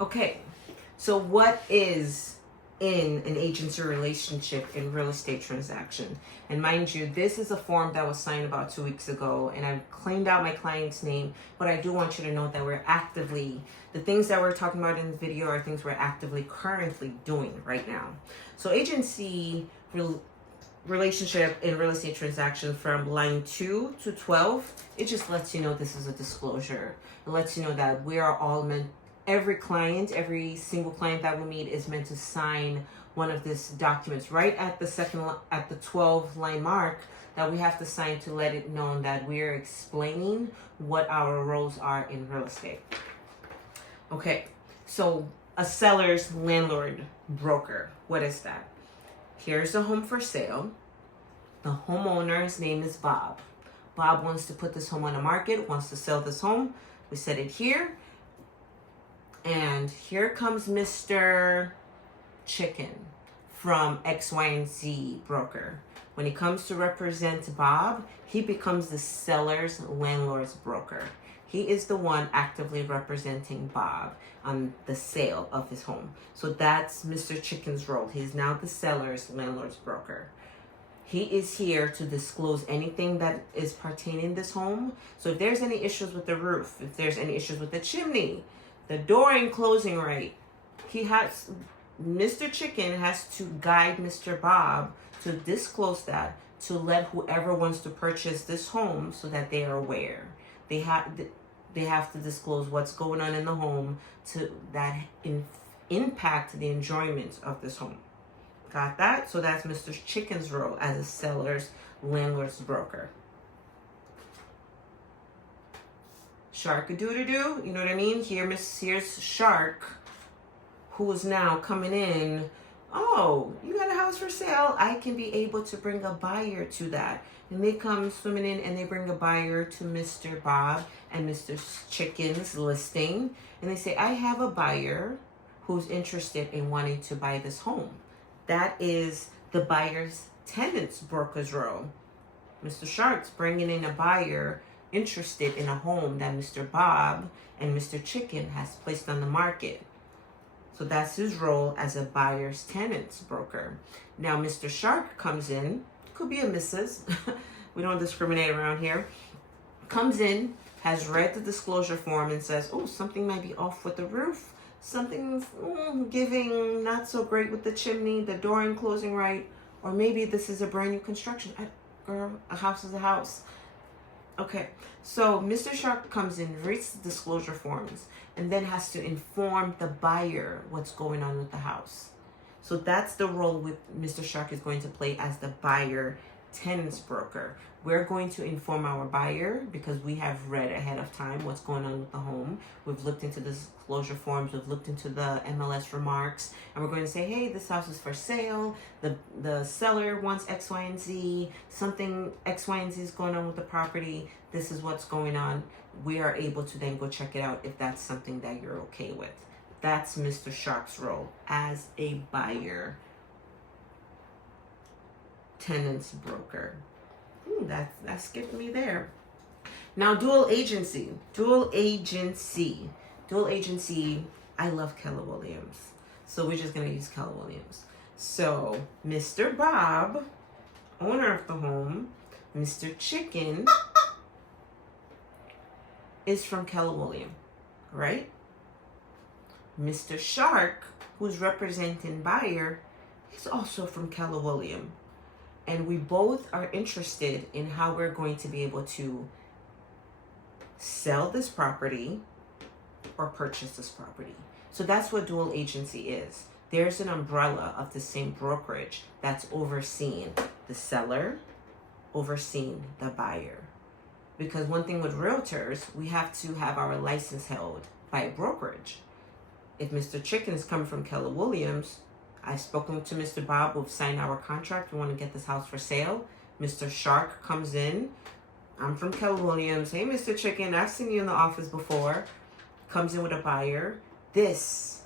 Okay, so what is in an agency relationship in real estate transaction? And mind you, this is a form that was signed about 2 weeks ago, and I've cleaned out my client's name, but I do want you to know that we're actively, the things that we're talking about in the video are things we're actively currently doing right now. So agency relationship in real estate transaction, from line 2 to 12, it just lets you know this is a disclosure. It lets you know that we are all meant, every client, every single client that we meet is meant to sign one of these documents right at the 12 line mark, that we have to sign to let it known that we're explaining what our roles are in real estate. Okay, so a seller's landlord broker, what is that? Here's a home for sale. The homeowner's name is Bob. Bob wants to put this home on the market, wants to sell this home. We set it here. And here comes Mr. Chicken from X, Y, and Z broker. When he comes to represent Bob, he becomes the seller's landlord's broker. He is the one actively representing Bob on the sale of his home. So that's Mr. Chicken's role. He's now the seller's landlord's broker. He is here to disclose anything that is pertaining this home. So if there's any issues with the roof, if there's any issues with the chimney, the door and closing right, Mr. Chicken has to guide Mr. Bob to disclose that, to let whoever wants to purchase this home so that they are aware. They have to disclose what's going on in the home to that impact the enjoyment of this home. Got that? So that's Mr. Chicken's role as a seller's landlord's broker. Shark-a-doo-doo-doo, you know what I mean? Here's Shark, who is now coming in. Oh, you got a house for sale? I can be able to bring a buyer to that. And they come swimming in and they bring a buyer to Mr. Bob and Mr. Chicken's listing. And they say, I have a buyer who's interested in wanting to buy this home. That is the buyer's tenant's broker's role. Mr. Shark's bringing in a buyer interested in a home that Mr. Bob and Mr. Chicken has placed on the market. So that's his role as a buyer's tenant's broker. Now Mr. Shark comes in, could be a Mrs. We don't discriminate around here. Comes in, has read the disclosure form and says, oh, something might be off with the roof. Something's giving not so great with the chimney, the door and closing right, or maybe this is a brand new construction. Girl, a house is a house. Okay, so Mr. Shark comes in, reads the disclosure forms, and then has to inform the buyer what's going on with the house. So that's the role Mr. Shark is going to play as the buyer tenant's broker. We're going to inform our buyer because we have read ahead of time what's going on with the home. We've looked into the disclosure forms, we've looked into the MLS remarks, and we're going to say, hey, this house is for sale. The seller wants X, Y, and Z. Something X, Y, and Z is going on with the property. This is what's going on. We are able to then go check it out if that's something that you're okay with. That's Mr. Shark's role as a buyer tenant's broker. That skipped me there. Now, dual agency. I love Keller Williams, so we're just gonna use Keller Williams. So Mr. Bob, owner of the home, Mr. Chicken, is from Keller Williams, right? Mr. Shark, who's representing buyer, is also from Keller Williams. And we both are interested in how we're going to be able to sell this property or purchase this property. So that's what dual agency is. There's an umbrella of the same brokerage that's overseeing the seller, overseeing the buyer. Because one thing with realtors, we have to have our license held by a brokerage. If Mr. Chicken is coming from Keller Williams, I've spoken to Mr. Bob. We've signed our contract. We want to get this house for sale. Mr. Shark comes in. I'm from Keller Williams. Hey, Mr. Chicken, I've seen you in the office before. Comes in with a buyer. This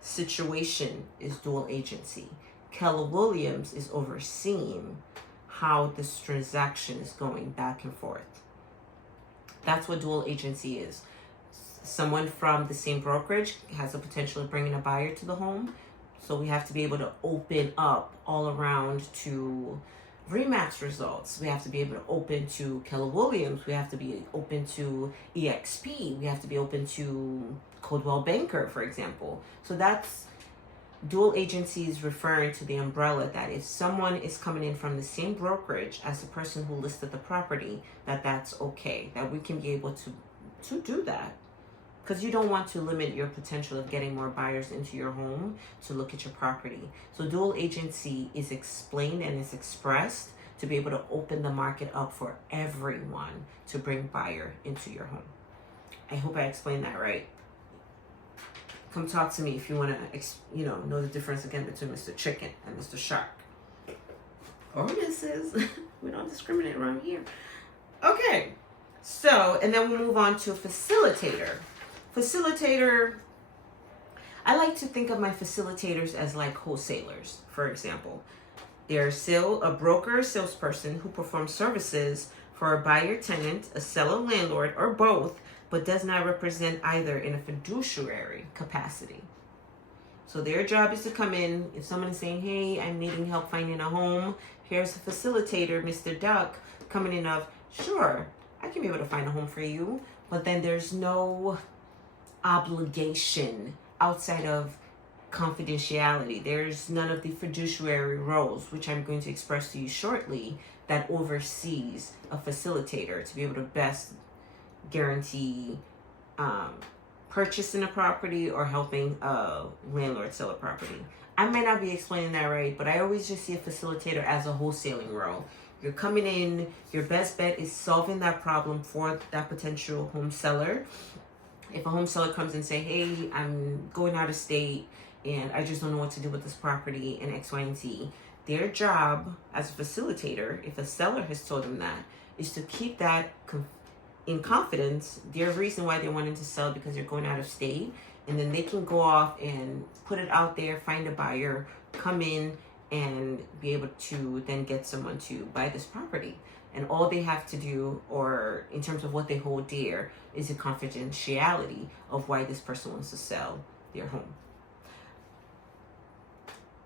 situation is dual agency. Keller Williams is overseeing how this transaction is going back and forth. That's what dual agency is. someone from the same brokerage has the potential of bringing a buyer to the home. So we have to be able to open up all around to RE/MAX results. We have to be able to open to Keller Williams. We have to be open to EXP. We have to be open to Coldwell Banker, for example. So that's dual agencies referring to the umbrella that if someone is coming in from the same brokerage as the person who listed the property, that's okay, that we can be able to do that. Because you don't want to limit your potential of getting more buyers into your home to look at your property. So dual agency is explained and is expressed to be able to open the market up for everyone to bring buyer into your home. I hope I explained that right. Come talk to me if you want to, know the difference again between Mr. Chicken and Mr. Shark. Or Mrs. We don't discriminate around here. Okay. So, and then we'll move on to facilitator. Facilitator, I like to think of my facilitators as like wholesalers, for example. They're a broker, salesperson who performs services for a buyer tenant, a seller landlord, or both, but does not represent either in a fiduciary capacity. So their job is to come in. If someone is saying, hey, I'm needing help finding a home, here's a facilitator, Mr. Duck, coming in of, sure, I can be able to find a home for you, but then there's no obligation outside of confidentiality. There's none of the fiduciary roles, which I'm going to express to you shortly, that oversees a facilitator to be able to best guarantee purchasing a property or helping a landlord sell a property. I may not be explaining that right, but I always just see a facilitator as a wholesaling role. You're coming in, your best bet is solving that problem for that potential home seller. If a home seller comes and say, hey, I'm going out of state and I just don't know what to do with this property and X, Y, and Z, their job as a facilitator, if a seller has told them that, is to keep that in confidence, their reason why they're wanting to sell because they're going out of state, and then they can go off and put it out there, find a buyer, come in, and be able to then get someone to buy this property. And all they have to do, or in terms of what they hold dear, is the confidentiality of why this person wants to sell their home.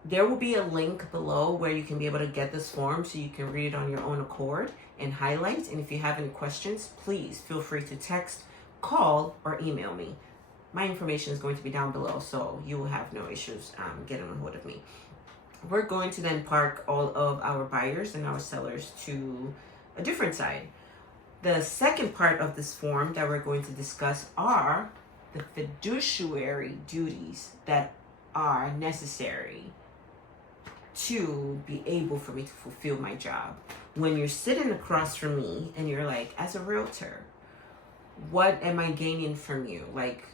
There will be a link below where you can be able to get this form so you can read it on your own accord and highlight. And if you have any questions, please feel free to text, call, or email me. My information is going to be down below, so you will have no issues getting a hold of me. We're going to then park all of our buyers and our sellers to a different side. The second part of this form that we're going to discuss are the fiduciary duties that are necessary to be able for me to fulfill my job. When you're sitting across from me and you're like, as a realtor, what am I gaining from you? Like,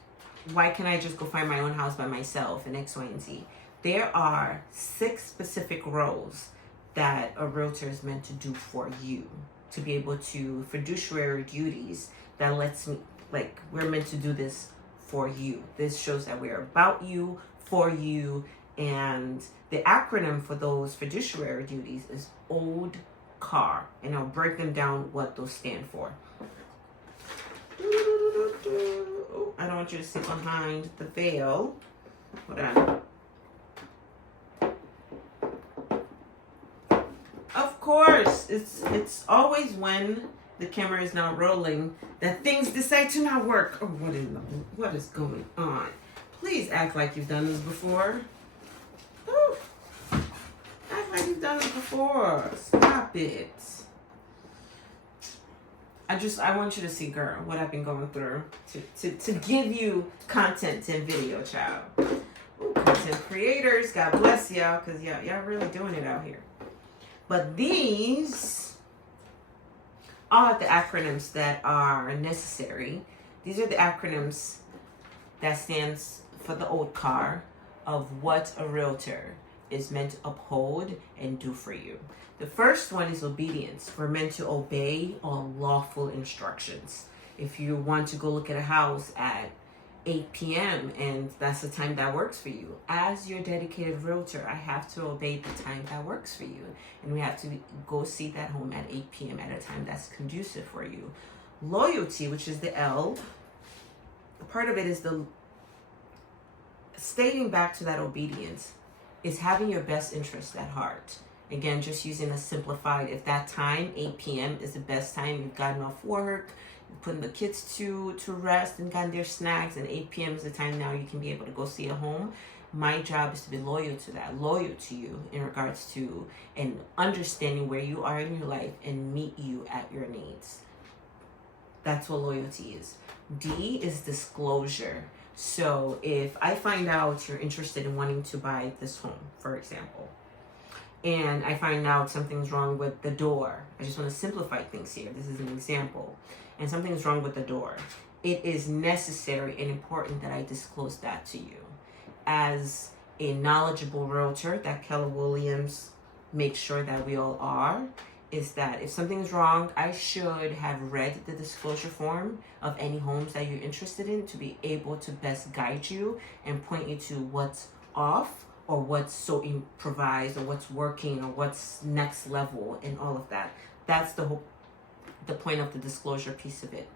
why can't I just go find my own house by myself and X, Y, and Z? There are 6 specific roles that a realtor is meant to do for you to be able to fiduciary duties that lets me, like, we're meant to do this for you. This shows that we're about you, for you, and the acronym for those fiduciary duties is OLDCAR, and I'll break them down what those stand for. Oh, I don't want you to sit behind the veil. Hold on. Of course, it's always when the camera is not rolling that things decide to not work. Oh, what is going on? Please act like you've done this before. Ooh. Act like you've done this before. Stop it. I want you to see, girl, what I've been going through to give you content and video, child. Ooh, content creators, God bless y'all, because y'all really doing it out here. But these are the acronyms that are necessary. These are the acronyms that stands for the OLDCAR of what a realtor is meant to uphold and do for you. The first one is obedience. We're meant to obey all lawful instructions. If you want to go look at a house at 8 p.m. and that's the time that works for you, as your dedicated realtor, I have to obey the time that works for you. And we have to go see that home at 8 p.m. at a time that's conducive for you. Loyalty, which is the L, part of it is the stating back to that obedience is having your best interest at heart. Again, just using a simplified, if that time, 8 p.m. is the best time, you've gotten off work, putting the kids to rest and gotten their snacks, and 8 p.m. is the time now you can be able to go see a home. My job is to be loyal to that, loyal to you in regards to and understanding where you are in your life and meet you at your needs. That's what loyalty is. D is disclosure. So if I find out you're interested in wanting to buy this home, for example, and I find out something's wrong with the door. I just want to simplify things here. This is an example. And something's wrong with the door. It is necessary and important that I disclose that to you. As a knowledgeable realtor that Keller Williams makes sure that we all are, is that if something's wrong, I should have read the disclosure form of any homes that you're interested in to be able to best guide you and point you to what's off, or what's so improvised, or what's working, or what's next level, and all of that. That's the point of the disclosure piece of it.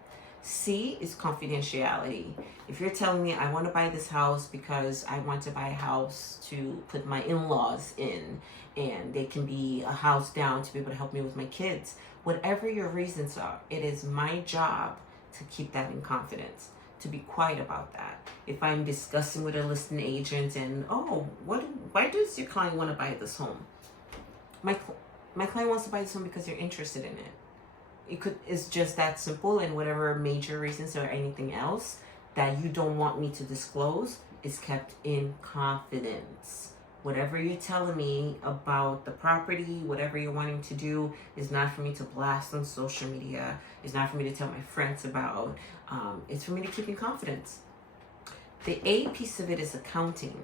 C is confidentiality. If you're telling me I want to buy this house because I want to buy a house to put my in-laws in, and they can be a house down to be able to help me with my kids, whatever your reasons are, it is my job to keep that in confidence, to be quiet about that. If I'm discussing with a listing agent and, why does your client want to buy this home? My client wants to buy this home because they're interested in it. It's just that simple, and whatever major reasons or anything else that you don't want me to disclose is kept in confidence. Whatever you're telling me about the property, whatever you're wanting to do, is not for me to blast on social media. It's not for me to tell my friends about. It's for me to keep in confidence. The A piece of it is accounting.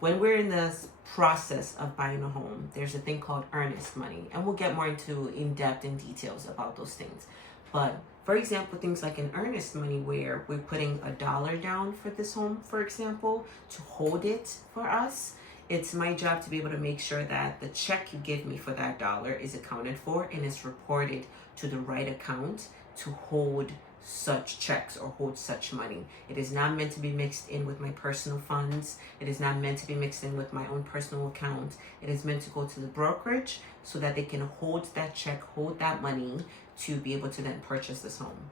When we're in this process of buying a home, there's a thing called earnest money, and we'll get more into in-depth and details about those things. But for example, things like an earnest money where we're putting $1 down for this home, for example, to hold it for us, it's my job to be able to make sure that the check you give me for that dollar is accounted for and is reported to the right account to hold such checks or hold such money. It is not meant to be mixed in with my personal funds. It is not meant to be mixed in with my own personal account. It is meant to go to the brokerage so that they can hold that check, hold that money to be able to then purchase this home.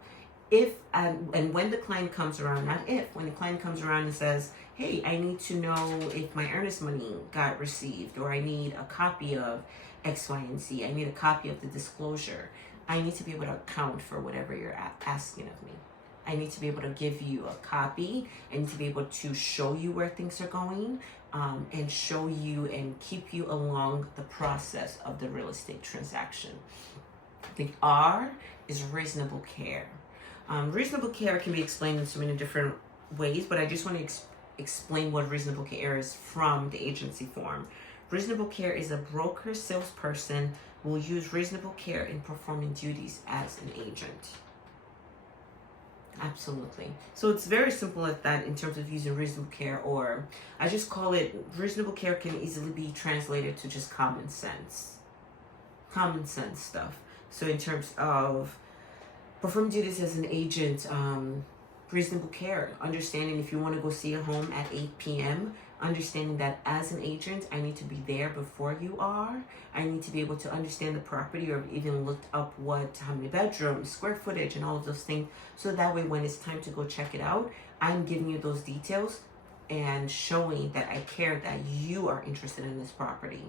And when the client comes around, when the client comes around and says, hey, I need to know if my earnest money got received, or I need a copy of X, Y, and Z, I need a copy of the disclosure, I need to be able to account for whatever you're asking of me. I need to be able to give you a copy and to be able to show you where things are going, and show you and keep you along the process of the real estate transaction. The R is reasonable care. Reasonable care can be explained in so many different ways, but I just want to explain what reasonable care is from the agency form. Reasonable care is a broker salesperson will use reasonable care in performing duties as an agent. Absolutely. So it's very simple at that in terms of using reasonable care, or I just call it reasonable care can easily be translated to just common sense. Common sense stuff. So in terms of performing duties as an agent, reasonable care, understanding if you want to go see a home at 8 p.m., understanding that as an agent, I need to be there before you are. I need to be able to understand the property, or even look up how many bedrooms, square footage, and all of those things. So that way, when it's time to go check it out, I'm giving you those details and showing that I care that you are interested in this property.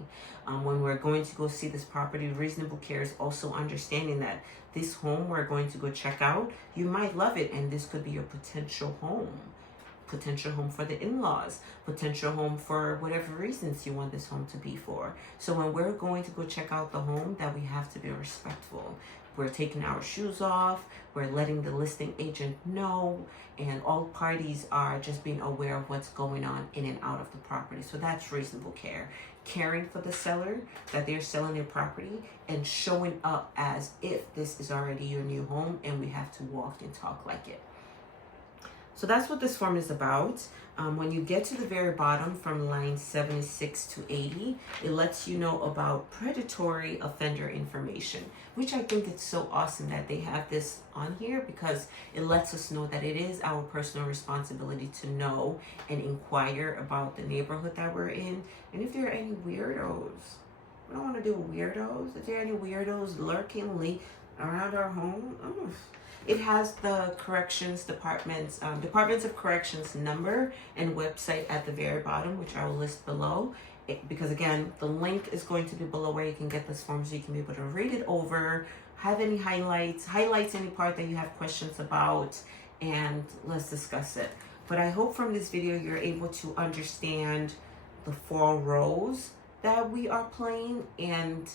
When we're going to go see this property, reasonable care is also understanding that this home we're going to go check out, you might love it, and this could be your potential home for the in-laws, potential home for whatever reasons you want this home to be for. So when we're going to go check out the home, that we have to be respectful. We're taking our shoes off, we're letting the listing agent know, and all parties are just being aware of what's going on in and out of the property. So that's reasonable care. Caring for the seller, that they're selling their property, and showing up as if this is already your new home and we have to walk and talk like it. So that's what this form is about. When you get to the very bottom from line 76 to 80, it lets you know about predatory offender information, which I think it's so awesome that they have this on here, because it lets us know that it is our personal responsibility to know and inquire about the neighborhood that we're in. And if there are any weirdos, we don't want to deal with weirdos. If there are any weirdos lurking around our home, it has the corrections departments, Departments of Corrections number and website at the very bottom, which I will list below. Because again, the link is going to be below where you can get this form, so you can be able to read it over, have any highlights any part that you have questions about, and let's discuss it. But I hope from this video you're able to understand the 4 roles that we are playing and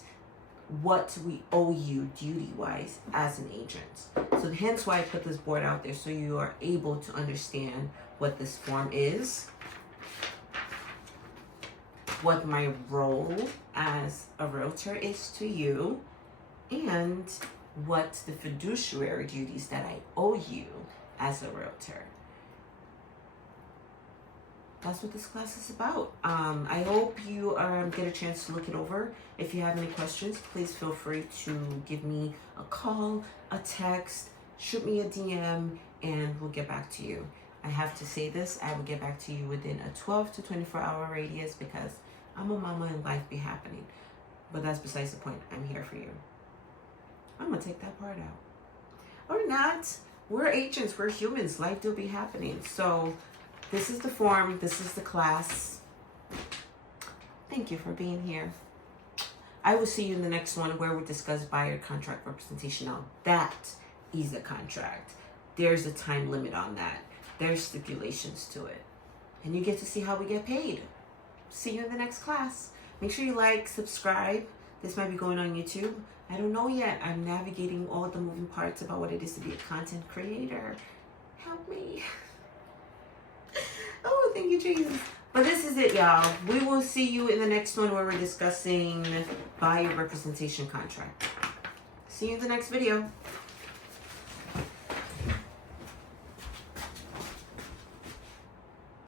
what we owe you duty-wise as an agent. So hence why I put this board out there, so you are able to understand what this form is, what my role as a realtor is to you, and what the fiduciary duties that I owe you as a realtor. That's what this class is about. I hope you get a chance to look it over. If you have any questions, please feel free to give me a call, a text, shoot me a DM, and we'll get back to you. I have to say this, I will get back to you within a 12 to 24 hour radius, because I'm a mama and life be happening. But that's besides the point. I'm here for you. I'm gonna take that part out. Or not. We're agents, we're humans, life do be happening. So this is the form, this is the class. Thank you for being here. I will see you in the next one, where we discuss buyer contract representation. Now that is a contract. There's a time limit on that. There's stipulations to it. And you get to see how we get paid. See you in the next class. Make sure you like, subscribe. This might be going on YouTube. I don't know yet. I'm navigating all the moving parts about what it is to be a content creator. Help me. Oh, thank you, Jesus. But this is it, y'all. We will see you in the next one, where we're discussing buyer representation contract. See you in the next video.